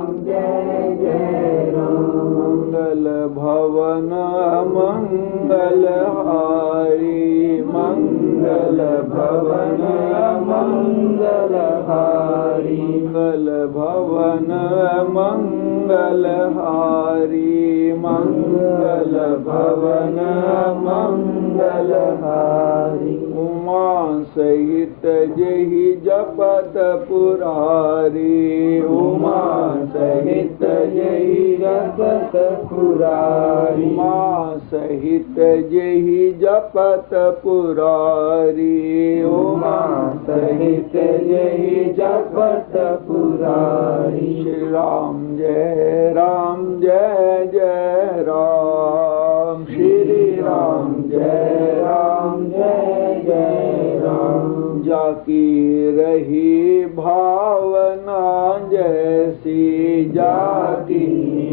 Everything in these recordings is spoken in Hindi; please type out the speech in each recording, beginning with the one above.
जय जय राम। मंगल भवन मंगल हारी, मंगल भवन मंगल हारी, मंगल भवन मंगल हारी, मंगल भवन मंगल हारी। उमा सहित जहि जपत पुरारी, उमा सहित जहि जपत पुरारी, उमा सहित जहि जपत पुरारी, उमा सहित जहि जपत पुरारी। श्री राम जय राम जय जय राम, श्री राम जय राम जय जय राम। जाकी रही भावना जैसी, जाकी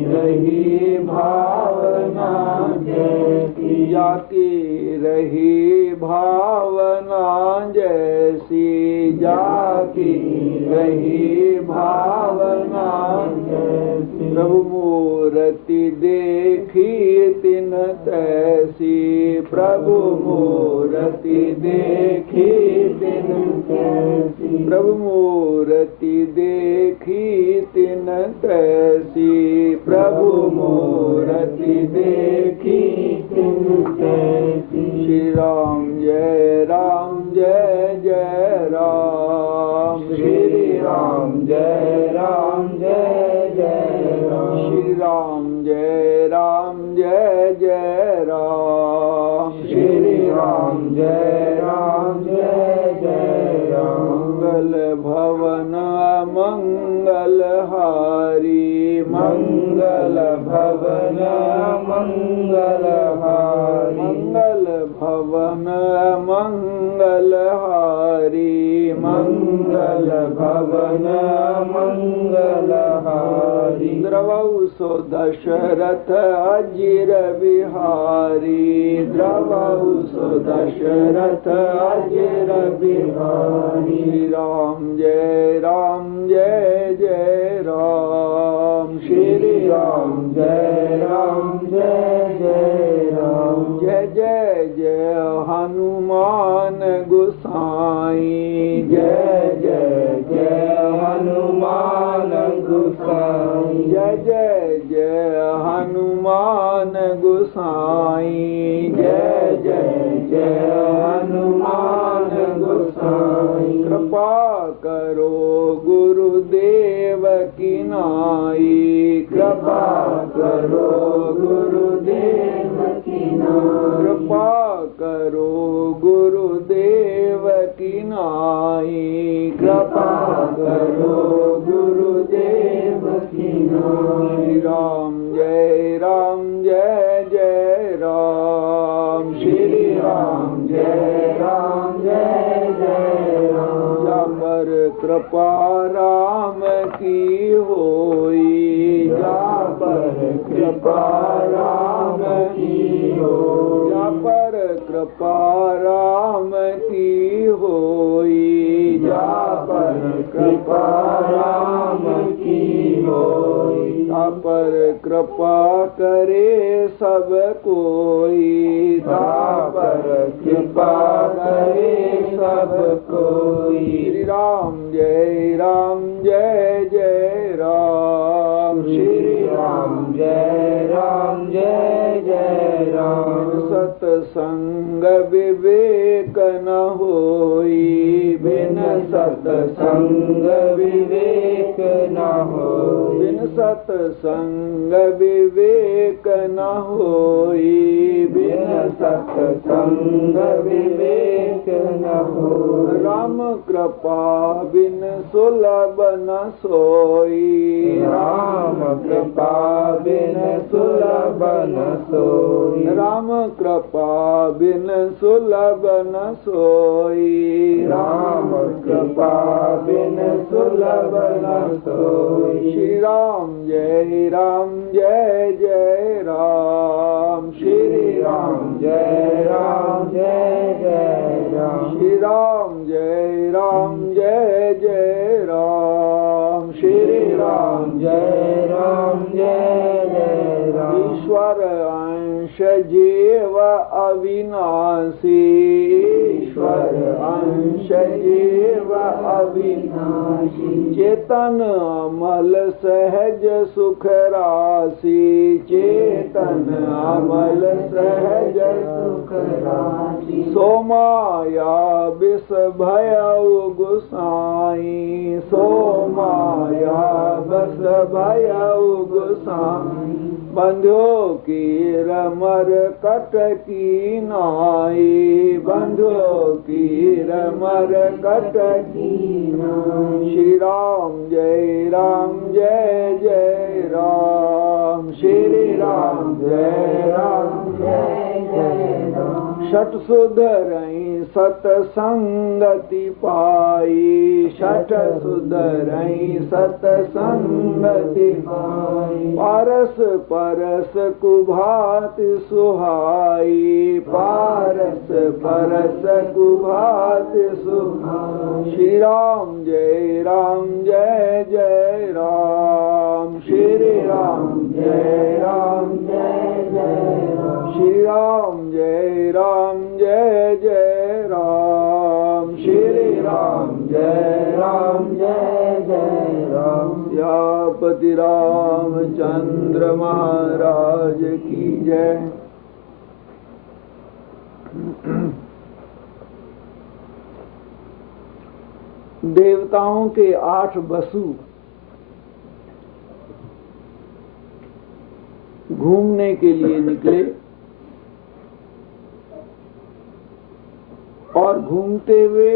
रही भावना जैसी, जाकी रही भावना जैसी, जाकी रही भावना जैसी। प्रभु मूर्ति देखी तिन तैसी, प्रभु मूर्ति देखी तिन तैसी, प्रभु मूर्ति देखी तिन तैसी, प्रभु मूर्ति देखी तिन तैसी। श्री राम जय राम जय जय राम, श्री राम जय राम जय जय राम, श्री राम जय राम जय जय राम, श्री राम जय राम जय जय राम। मंगल भवन मंगल हारी, मंगल भवन मंगल हारी, मंगल भवन मंगल हारी, मंगल भवन मंगल हारी। द्रवौ सो दशरथ अजिर बिहारी, द्रवौ सो दशरथ अजिर बिहारी। श्री राम जय जय राम, श्री राम जय जय राम। जय जय जय हनुमान गोसाई, जय जय जय हनुमान गोसाई, जय जय जय हनुमान गोसाई, जय जय जय हनुमान गोसाई। कृपा करो गुरुदेव की नाई, कृपा करो गुरुदेव की नाई, कृपा करो गुरुदेव की नाई, कृपा करो गुरुदेव की नाई। श्री राम जय जय राम, श्री राम जय जय राम। जा पर कृपा राम की होई, जा पर कृपा राम की होई, जा पर कृपा राम की होई, जा पर कृपा राम की होई। ता पर कृपा करे सब कोई, ता पर कृपा करे सब कोई। श्री राम जय जय राम, श्री राम जय जय राम। सत्संग विवेक न होई, बिन सत्संग विवेक न होई, बिन सत्संग विवेक न होई, बिन सत्संग विवेक न होई। राम कृपा बिन सुलभ न सोई, राम कृपा बिन सुलभ न सोई, राम कृपा बिन सुलभ न सोई, राम कृपा बिन सुलभ न सोई। श्री राम जय जय राम, श्री राम जय जय राम, श्री राम जय जय राम, श्री राम जय अंश जेव अविनाशी, ईश्वर अंश जेव अविनाशी, चेतन अमल सहज सुख राशि, चेतन अमल सहज सुख राशि, सो माया विष भयउ गुसाई, सो माया बस भयउ गुसाई, बंध्यो की रमर कट की नाई, बंध्यो की रमर कट की नाई, श्री राम जय राम जय जय राम, श्री राम जय राम जय जय राम, षट सुधरई सतसंगति पाई, षट सुधरई सतसंगति पाई, पारस परस कुभात सुहाई, पारस परस कुभात सुहाई, श्री राम जय जय राम, श्री राम जय जय राम, श्री राम जय जय राम, श्री राम जय जय राम, सियापति रामचंद्र महाराज की जय। देवताओं के 8 वसु घूमने के लिए निकले और घूमते हुए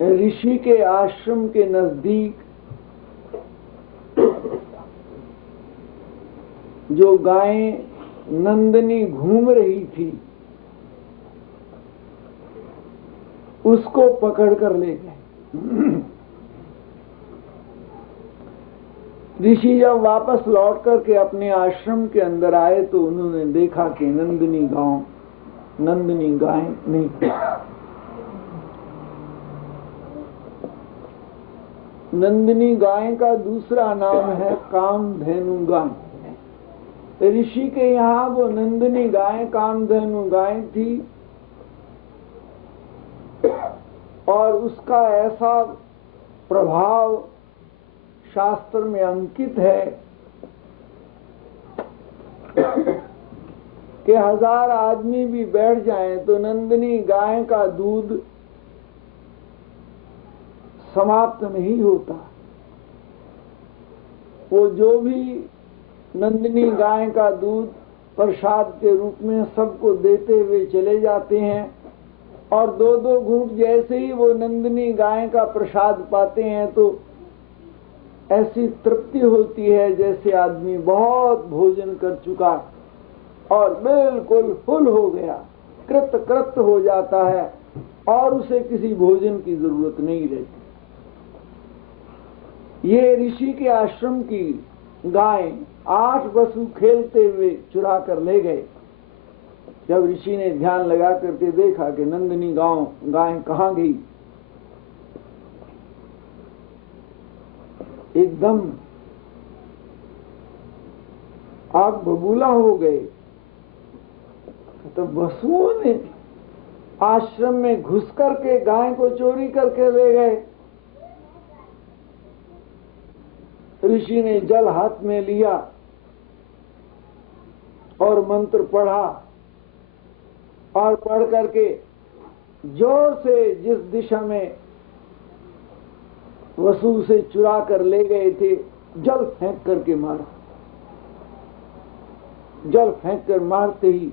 ऋषि के आश्रम के नजदीक जो गायें नंदनी घूम रही थी उसको पकड़ कर ले गए। ऋषि जब वापस लौट करके अपने आश्रम के अंदर आए तो उन्होंने देखा कि नंदनी गाय नहीं, नंदनी गाय का दूसरा नाम है कामधेनु गाय। ऋषि के यहाँ वो नंदनी गाय कामधेनु गाय थी और उसका ऐसा प्रभाव शास्त्र में अंकित है कि 1000 आदमी भी बैठ जाएं तो नंदनी गाय का दूध समाप्त नहीं होता। वो जो भी नंदनी गाय का दूध प्रसाद के रूप में सबको देते हुए चले जाते हैं और 2-2 घूंट जैसे ही वो नंदनी गाय का प्रसाद पाते हैं तो ऐसी तृप्ति होती है जैसे आदमी बहुत भोजन कर चुका और बिल्कुल फुल हो गया, कृत हो जाता है और उसे किसी भोजन की जरूरत नहीं रहती। ये ऋषि के आश्रम की गाय 8 वसु खेलते हुए चुरा कर ले गए। जब ऋषि ने ध्यान लगा करके देखा कि नंदनी गाय कहाँ गई, एकदम आग बबूला हो गए। तो वसुओं ने आश्रम में घुस करके गाय को चोरी करके ले गए। ऋषि ने जल हाथ में लिया और मंत्र पढ़ा और पढ़ करके जोर से जिस दिशा में वसु से चुरा कर ले गए थे जल फेंक करके मारा। जल फेंक कर मारते ही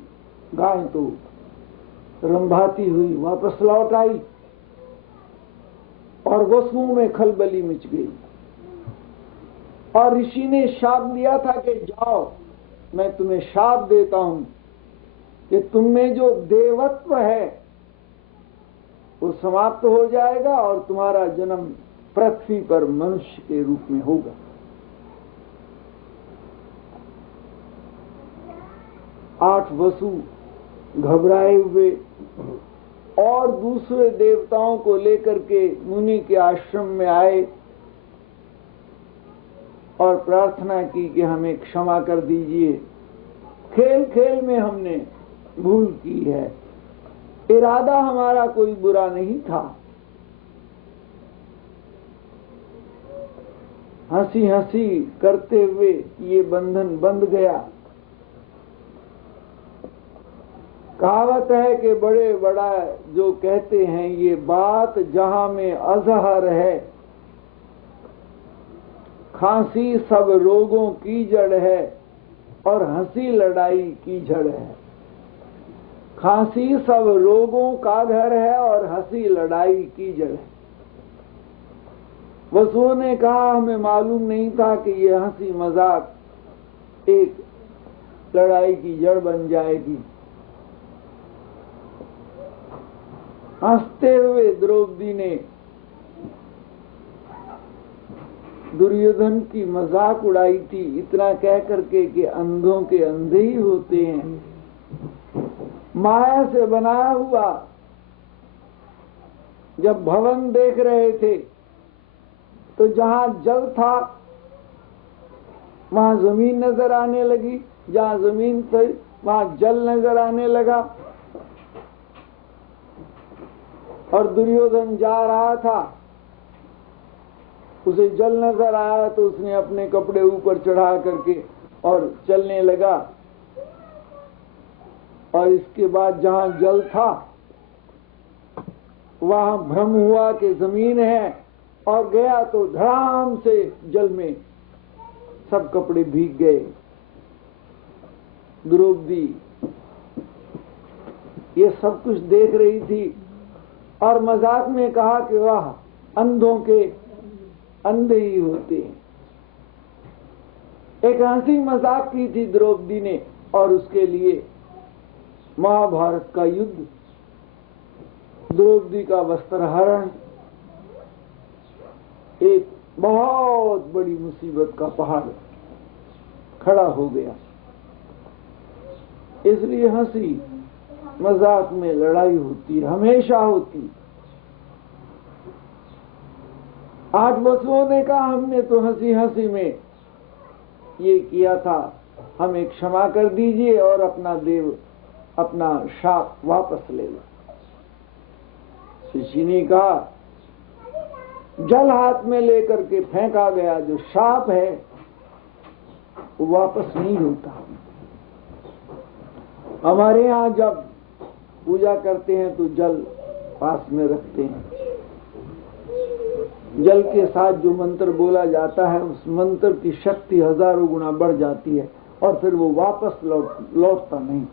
गाय तो रंभाती हुई वापस लौट आई और वसुओं में खलबली मच गई। और ऋषि ने शाप दिया था कि जाओ, मैं तुम्हें शाप देता हूं कि तुम में जो देवत्व है वो समाप्त हो जाएगा और तुम्हारा जन्म पृथ्वी पर मनुष्य के रूप में होगा। आठ वसु घबराए हुए और दूसरे देवताओं को लेकर के मुनि के आश्रम में आए और प्रार्थना की कि हमें क्षमा कर दीजिए, खेल खेल में हमने भूल की है, इरादा हमारा कोई बुरा नहीं था। हंसी हंसी करते हुए ये बंधन बंध गया। कहावत है कि बड़े बड़ा जो कहते हैं ये बात जहां में अजहर है, खांसी सब रोगों की जड़ है और हंसी लड़ाई की जड़ है। खांसी सब रोगों का घर है और हंसी लड़ाई की जड़ है। वसुओं ने कहा हमें मालूम नहीं था कि ये हंसी मजाक एक लड़ाई की जड़ बन जाएगी। हंसते हुए द्रौपदी ने दुर्योधन की मजाक उड़ाई थी, इतना कह करके कि अंधों के अंधे ही होते हैं। माया से बनाया हुआ जब भवन देख रहे थे तो जहां जल था वहां जमीन नजर आने लगी, जहां जमीन थी वहां जल नजर आने लगा। और दुर्योधन जा रहा था, उसे जल नजर आया तो उसने अपने कपड़े ऊपर चढ़ा करके और चलने लगा। और इसके बाद जहां जल था वहां भ्रम हुआ कि जमीन है, और गया तो धड़ाम से जल में सब कपड़े भीग गए। द्रौपदी ये सब कुछ देख रही थी और मजाक में कहा कि वाह, अंधों के अंधे ही होते हैं। एक हंसी मजाक की थी द्रौपदी ने, और उसके लिए महाभारत का युद्ध, द्रौपदी का वस्त्रहरण एक बहुत बड़ी मुसीबत का पहाड़ खड़ा हो गया। इसलिए हंसी मजाक में लड़ाई होती है, हमेशा होती। आज वसुओं ने कहा हमने तो हंसी हंसी में ये किया था, हमें क्षमा कर दीजिए और अपना शाप वापस ले लो। ऋषि ने कहा जल हाथ में लेकर के फेंका गया जो शाप है वो वापस नहीं होता। हमारे यहाँ जब पूजा करते हैं तो जल पास में रखते हैं, जल के साथ जो मंत्र बोला जाता है उस मंत्र की शक्ति हजारों गुना बढ़ जाती है और फिर वो वापस लौटता नहीं।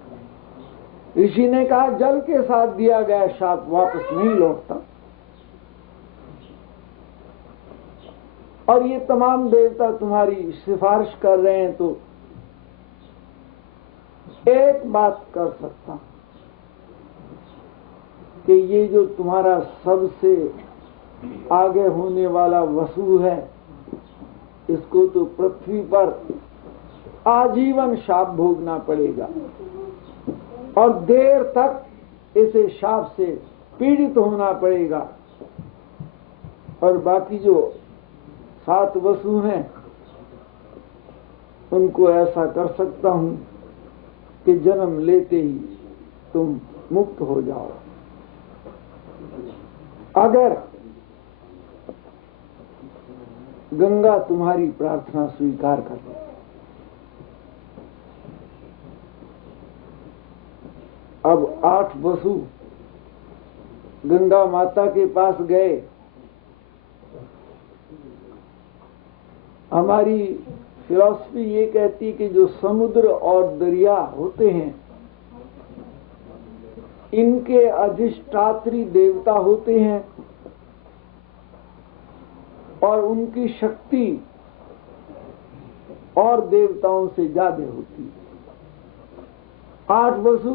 ऋषि ने कहा जल के साथ दिया गया शाप वापस नहीं लौटता। और ये तमाम देवता तुम्हारी सिफारिश कर रहे हैं तो एक बात कर सकता कि ये जो तुम्हारा सबसे आगे होने वाला वसु है, इसको तो पृथ्वी पर आजीवन शाप भोगना पड़ेगा और देर तक इसे शाप से पीड़ित होना पड़ेगा। और बाकी जो 7 वसु हैं उनको ऐसा कर सकता हूं कि जन्म लेते ही तुम मुक्त हो जाओ, अगर गंगा तुम्हारी प्रार्थना स्वीकार कर ले। अब 8 वसु गंगा माता के पास गए। हमारी फिलॉसफी ये कहती कि जो समुद्र और दरिया होते हैं इनके अधिष्ठात्री देवता होते हैं और उनकी शक्ति और देवताओं से ज्यादा होती है। 8 वसु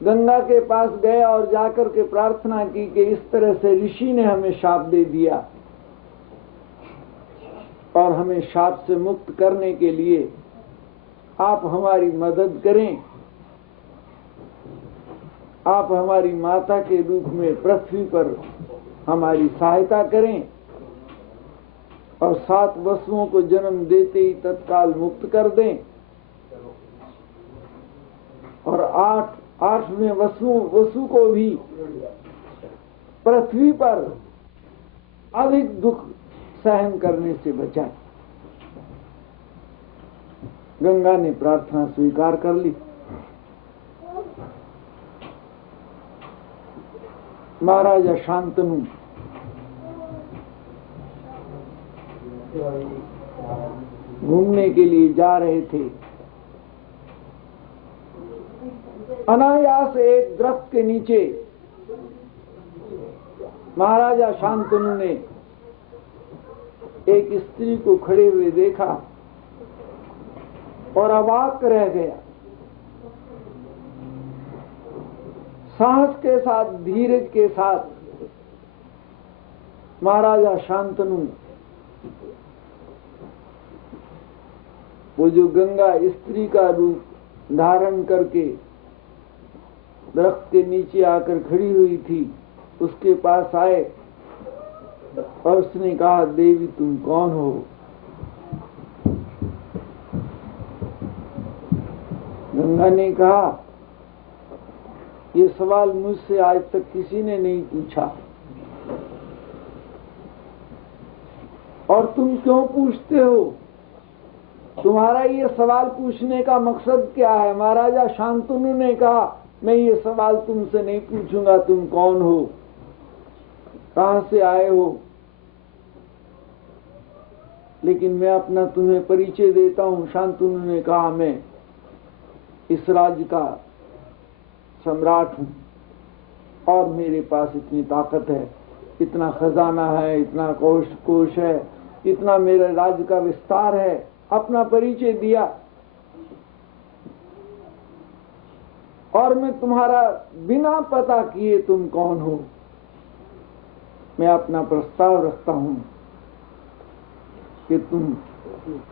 गंगा के पास गए और जाकर के प्रार्थना की कि इस तरह से ऋषि ने हमें शाप दे दिया और हमें शाप से मुक्त करने के लिए आप हमारी मदद करें, आप हमारी माता के रूप में पृथ्वी पर हमारी सहायता करें। और 7 वसुओं को जन्म देते ही तत्काल मुक्त कर दें, और 8वें वसु को भी पृथ्वी पर अधिक दुख सहन करने से बचाए। गंगा ने प्रार्थना स्वीकार कर ली। महाराजा शांतनु घूमने के लिए जा रहे थे। अनायास एक दरख्त के नीचे महाराजा शांतनु ने एक स्त्री को खड़े हुए देखा और अवाक रह गया। साहस के साथ, धीरज के साथ महाराजा शांतनु वो जो गंगा स्त्री का रूप धारण करके दरख्त के नीचे आकर खड़ी हुई थी, उसके पास आए और उसने कहा, देवी तुम कौन हो? गंगा ने कहा, ये सवाल मुझसे आज तक किसी ने नहीं पूछा, और तुम क्यों पूछते हो? तुम्हारा ये सवाल पूछने का मकसद क्या है? महाराजा शांतनु ने कहा, मैं ये सवाल तुमसे नहीं पूछूंगा, तुम कौन हो, कहां से आए हो, लेकिन मैं अपना तुम्हें परिचय देता हूं। शांतनु ने कहा, मैं इस राज्य का सम्राट हूं और मेरे पास इतनी ताकत है, इतना खजाना है, इतना कोष है, इतना मेरे राज्य का विस्तार है। अपना परिचय दिया और मैं तुम्हारा बिना पता किए तुम कौन हो, मैं अपना प्रस्ताव रखता हूं कि तुम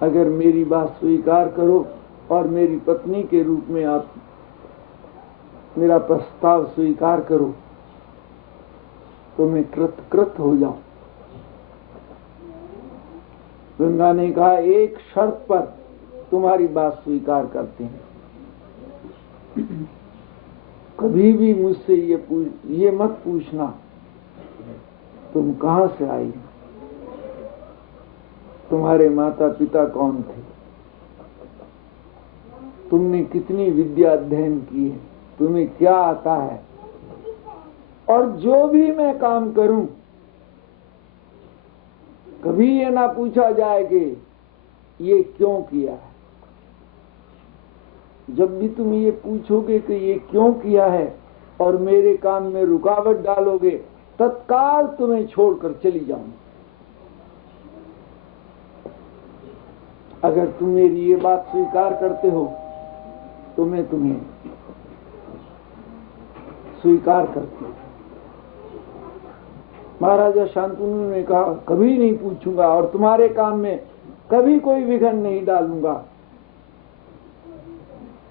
अगर मेरी बात स्वीकार करो और मेरी पत्नी के रूप में आप मेरा प्रस्ताव स्वीकार करो तो मैं कृत हो जाऊं। गंगा ने कहा, एक शर्त पर तुम्हारी बात स्वीकार करते हैं, कभी भी मुझसे ये मत पूछना तुम कहां से आई, तुम्हारे माता पिता कौन थे, तुमने कितनी विद्या अध्ययन की है, तुम्हें क्या आता है, और जो भी मैं काम करूं कभी ये ना पूछा जाए कि ये क्यों किया है। जब भी तुम ये पूछोगे कि ये क्यों किया है और मेरे काम में रुकावट डालोगे, तत्काल तुम्हें छोड़कर चली जाऊंगी। अगर तुम मेरी ये बात स्वीकार करते हो तो मैं तुम्हें स्वीकार करती हूं। महाराजा शांतनु ने कहा, कभी नहीं पूछूंगा और तुम्हारे काम में कभी कोई विघ्न नहीं डालूंगा।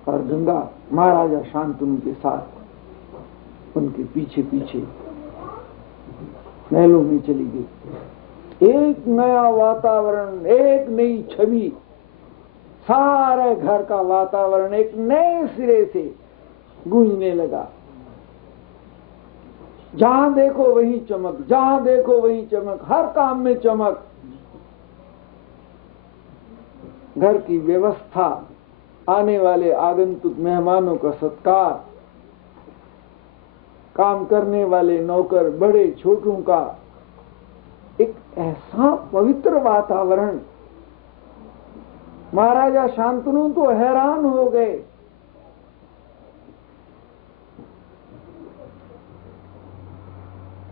और गंगा महाराजा शांतनु के साथ उनके पीछे पीछे महलों में चली गई। एक नया वातावरण, एक नई छवि, सारे घर का वातावरण एक नए सिरे से गूंजने लगा। जहां देखो वहीं चमक, जहां देखो वहीं चमक, हर काम में चमक। घर की व्यवस्था, आने वाले आगंतुक मेहमानों का सत्कार, काम करने वाले नौकर बड़े छोटों का एक ऐसा पवित्र वातावरण। महाराजा शांतनु तो हैरान हो गए।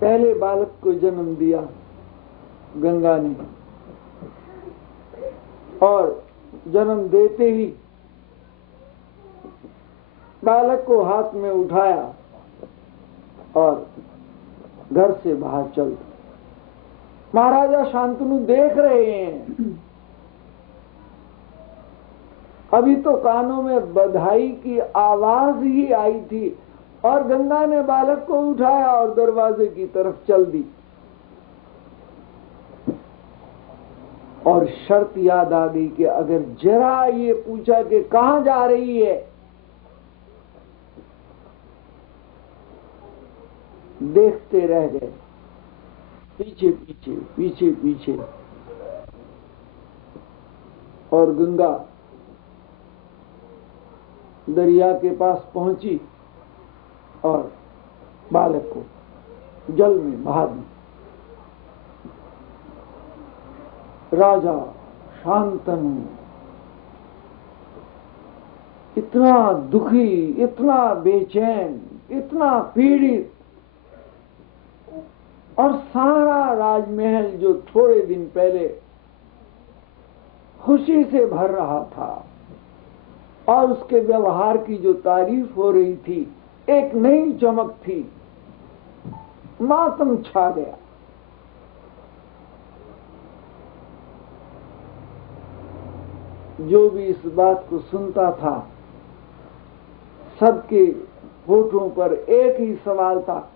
पहले बालक को जन्म दिया गंगा ने, और जन्म देते ही बालक को हाथ में उठाया और घर से बाहर चल। महाराजा शांतनु देख रहे हैं, अभी तो कानों में बधाई की आवाज ही आई थी और गंगा ने बालक को उठाया और दरवाजे की तरफ चल दी। और शर्त याद आ गई कि अगर जरा ये पूछा कि कहां जा रही है, देखते रह गए, पीछे पीछे पीछे पीछे। और गंगा दरिया के पास पहुंची और बालक को जल में बहा दी। राजा शांतनु इतना दुखी, इतना बेचैन, इतना पीड़ित, और सारा राजमहल जो थोड़े दिन पहले खुशी से भर रहा था और उसके व्यवहार की जो तारीफ हो रही थी, एक नई चमक थी, मातम छा गया। जो भी इस बात को सुनता था, सबके होठों पर एक ही सवाल था,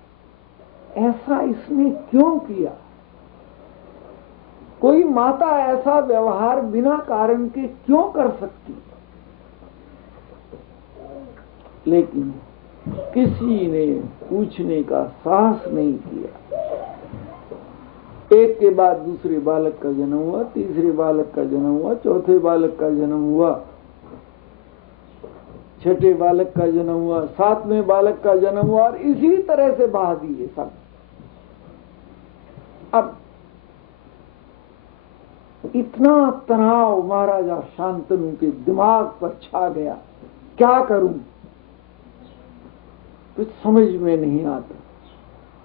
ऐसा इसने क्यों किया? कोई माता ऐसा व्यवहार बिना कारण के क्यों कर सकती? लेकिन किसी ने पूछने का साहस नहीं किया। एक के बाद दूसरे बालक का जन्म हुआ, तीसरे बालक का जन्म हुआ, चौथे बालक का जन्म हुआ, छठे बालक का जन्म हुआ, सातवें बालक का जन्म हुआ, और इसी तरह से बहा दिए सब। अब इतना तनाव महाराजा शांतनु के दिमाग पर छा गया, क्या करूं? कुछ समझ में नहीं आता,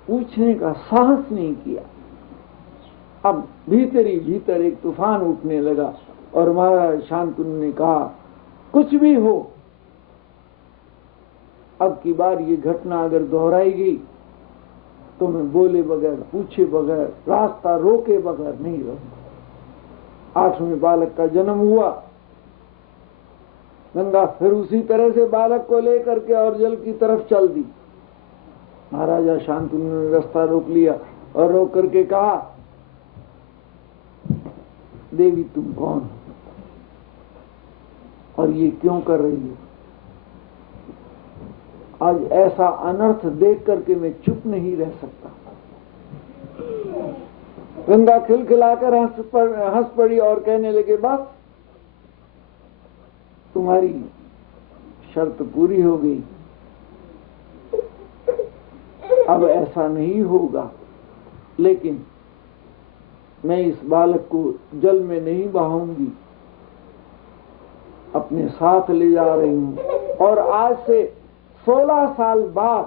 पूछने का साहस नहीं किया। अब भीतर ही भीतर एक तूफान उठने लगा और महाराज शांतनु ने कहा, कुछ भी हो, अब की बार ये घटना अगर दोहराई गई तो मैं बोले बगैर, पूछे बगैर, रास्ता रोके बगैर नहीं रहूंगा। आठवें बालक का जन्म हुआ। गंगा फिर उसी तरह से बालक को लेकर के और जल की तरफ चल दी। महाराजा शांतनु ने रास्ता रोक लिया और रोक करके कहा, देवी तुम कौन हो और ये क्यों कर रही हो? आज ऐसा अनर्थ देख करके मैं चुप नहीं रह सकता। गंगा खिलखिलाकर हंस पड़ी और कहने लगे, बस तुम्हारी शर्त पूरी हो गई, अब ऐसा नहीं होगा, लेकिन मैं इस बालक को जल में नहीं बहाऊंगी, अपने साथ ले जा रही हूं और आज से 16 साल बाद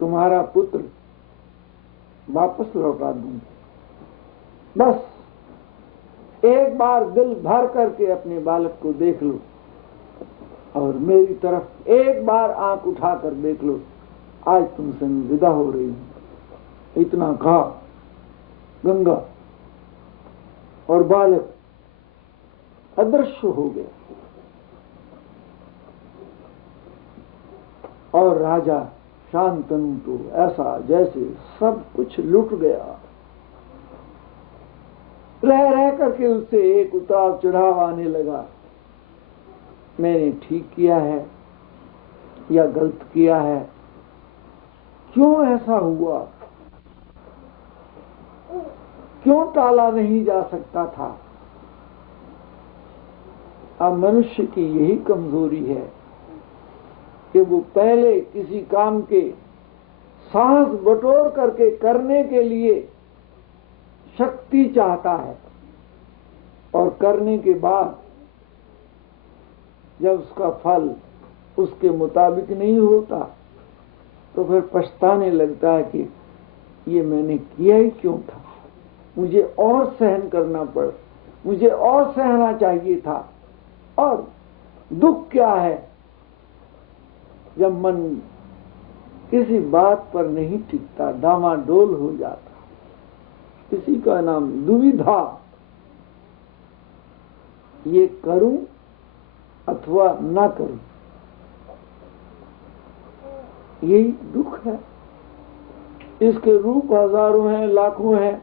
तुम्हारा पुत्र वापस लौटा दूंगी। बस एक बार दिल भर करके अपने बालक को देख लो और मेरी तरफ एक बार आंख उठाकर देख लो, आज तुमसे मैं विदा हो रही हूं। इतना कहा गंगा और बालक अदृश्य हो गया और राजा शांतनु तो ऐसा जैसे सब कुछ लुट गया। रह करके उससे एक उतार चढ़ाव आने लगा, मैंने ठीक किया है या गलत किया है, क्यों ऐसा हुआ, क्यों टाला नहीं जा सकता था? अब मनुष्य की यही कमजोरी है कि वो पहले किसी काम के साहस बटोर करके करने के लिए शक्ति चाहता है और करने के बाद जब उसका फल उसके मुताबिक नहीं होता तो फिर पछताने लगता है कि ये मैंने किया ही क्यों था, मुझे और सहन करना पड़ा, मुझे और सहना चाहिए था। और दुख क्या है जब मन किसी बात पर नहीं टिकता, डामाडोल हो जाता, इसी का नाम दुविधा। ये करूं अथवा ना करूं, यही दुख है। इसके रूप हजारों हैं, लाखों हैं,